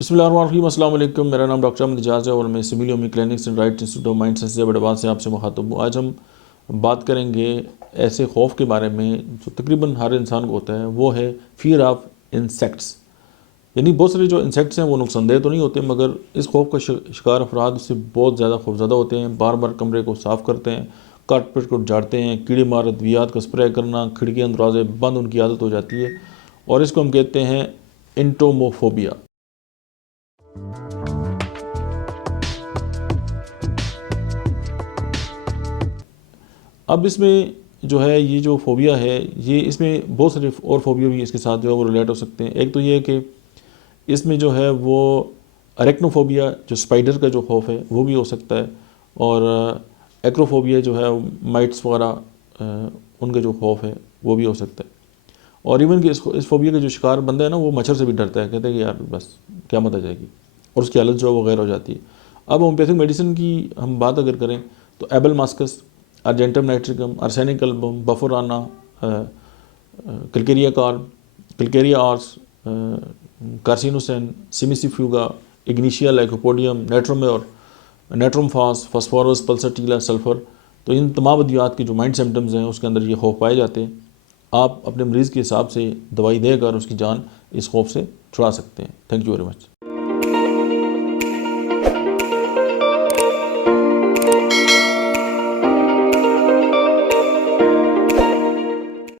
बिस्मिल्लाहिर्रहमानिर्रहीम, अस्सलाम वालेकुम। मेरा नाम डॉक्टर अहमद इजाज़ है और मैं सिविलियोमी clinics and right institute of mind sciences Hyderabad से आपसे मुखातब हूँ। आज हम बात करेंगे ऐसे खौफ के बारे में जो तकरीबन हर इंसान को होता है, वो है फ़ियर ऑफ इंसेक्ट्स। यानी बहुत सारे जो इंसेक्ट्स हैं वो नुकसानदेह तो नहीं होते, मगर इस खौफ का शिकार अफराद उससे बहुत ज़्यादा खौफज़दा होते हैं। बार बार कमरे को साफ़ करते हैं, कारपेट को झाड़ते हैं, कीड़े मार अद्वियात का स्प्रे करना, खिड़कियाँ दरवाजे बंद उनकी आदत हो जाती है और इसको हम कहते हैं एंटोमोफोबिया। अब इसमें जो है ये जो फ़ोबिया है, ये इसमें बहुत सारे और फ़ोबिया भी इसके साथ जो है वो रिलेट हो सकते हैं। एक तो ये है कि इसमें जो है वो अरेक्नोफोबिया, जो स्पाइडर का जो खौफ है वो भी हो सकता है, और एक्रोफोबिया जो है माइट्स वगैरह उनका जो खौफ है वो भी हो सकता है। और इवन कि इस फोबिया का जो शिकार बंदा है ना, वो मच्छर से भी डरता है, कहते हैं कि यार बस क़यामत आ जाएगी, और उसकी हालत जो है वो गैर हो जाती है। अब होम्योपैथिक मेडिसिन की हम बात अगर करें तो abelmoschus, argentum nitricum, arsenic album, bufo rana, calcarea carb, calcarea ars, carcinosin, cimicifuga, ignatia lycopodium, natrum mur, natrum phos, phosphorus, pulsatilla, sulphur. तो इन तमाम अद्वियात के जो माइंड सिम्टम्स हैं उसके अंदर ये खौफ पाए जाते हैं। आप अपने मरीज़ के हिसाब से दवाई देकर उसकी जान इस खौफ से छुड़ा सकते हैं। Thank you very much.